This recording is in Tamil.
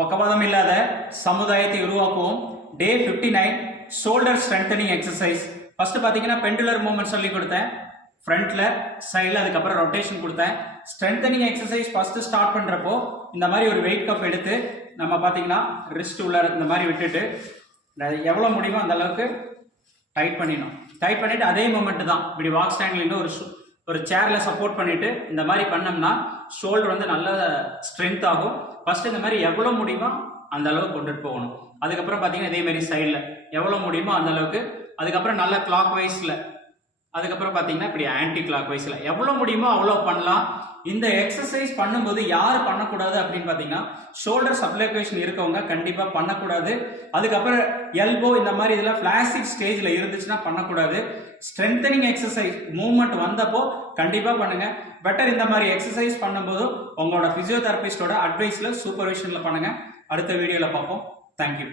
பக்கவாதம் இல்லாத சமுதாயத்தை உருவாக்குவோம். டே 59 ஷோல்டர் ஸ்ட்ரென்தனிங் எக்ஸசைஸ். ஃபர்ஸ்ட் பார்த்தீங்கன்னா பெண்டுலர் மூவ்மெண்ட் சொல்லி கொடுத்தேன், ஃப்ரண்ட்ல சைடில், அதுக்கப்புறம் ரொட்டேஷன் கொடுத்தேன். ஸ்ட்ரென்தனிங் எக்ஸசைஸ் ஃபர்ஸ்ட் ஸ்டார்ட் பண்ணுறப்போ இந்த மாதிரி ஒரு வெயிட் கப் எடுத்து நம்ம பார்த்தீங்கன்னா ரிஸ்ட் உள்ள இந்த மாதிரி விட்டுட்டு எவ்வளோ முடியுமோ அந்த அளவுக்கு டைட் பண்ணிடணும். டைட் பண்ணிட்டு அதே மூமெண்ட் தான் இப்படி வாக் ஸ்டாண்ட்லேருந்து ஒரு சேர்ல சப்போர்ட் பண்ணிட்டு இந்த மாதிரி பண்ணோம்னா ஷோல்டர் வந்து நல்ல ஸ்ட்ரென்த் ஆகும். ஃபர்ஸ்ட் இந்த மாதிரி எவ்வளோ முடியுமோ அந்த அளவுக்கு கொண்டுட்டு போகணும். அதுக்கப்புறம் பார்த்தீங்கன்னா இதே மாதிரி சைடில் எவ்வளோ முடியுமோ அந்த அளவுக்கு. அதுக்கப்புறம் நல்ல கிளாக் வைஸில், அதுக்கப்புறம் பார்த்தீங்கன்னா இப்படி ஆன்டி கிளாக் வைஸில் எவ்வளோ முடியுமோ அவ்வளோ பண்ணலாம். இந்த எக்ஸசைஸ் பண்ணும்போது யார் பண்ணக்கூடாது அப்படின்னு பார்த்தீங்கன்னா ஷோல்டர் சப்ளேகேஷன் இருக்கவங்க கண்டிப்பாக பண்ணக்கூடாது. அதுக்கப்புறம் எல்போ இந்த மாதிரி இதெல்லாம் பிளாஸ்டிக் ஸ்டேஜில் இருந்துச்சுன்னா பண்ணக்கூடாது. ஸ்ட்ரென்தனிங் எக்ஸசைஸ் மூவ்மெண்ட் வந்தப்போ கண்டிப்பாக பண்ணுங்க. பெட்டர் இந்த மாதிரி எக்ஸசைஸ் பண்ணும்போது உங்களோட பிசியோதெரபிஸ்டோட அட்வைஸில் சூப்பர்விஷனில் பண்ணுங்க. அடுத்த வீடியோவில் பார்ப்போம். தேங்க்யூ.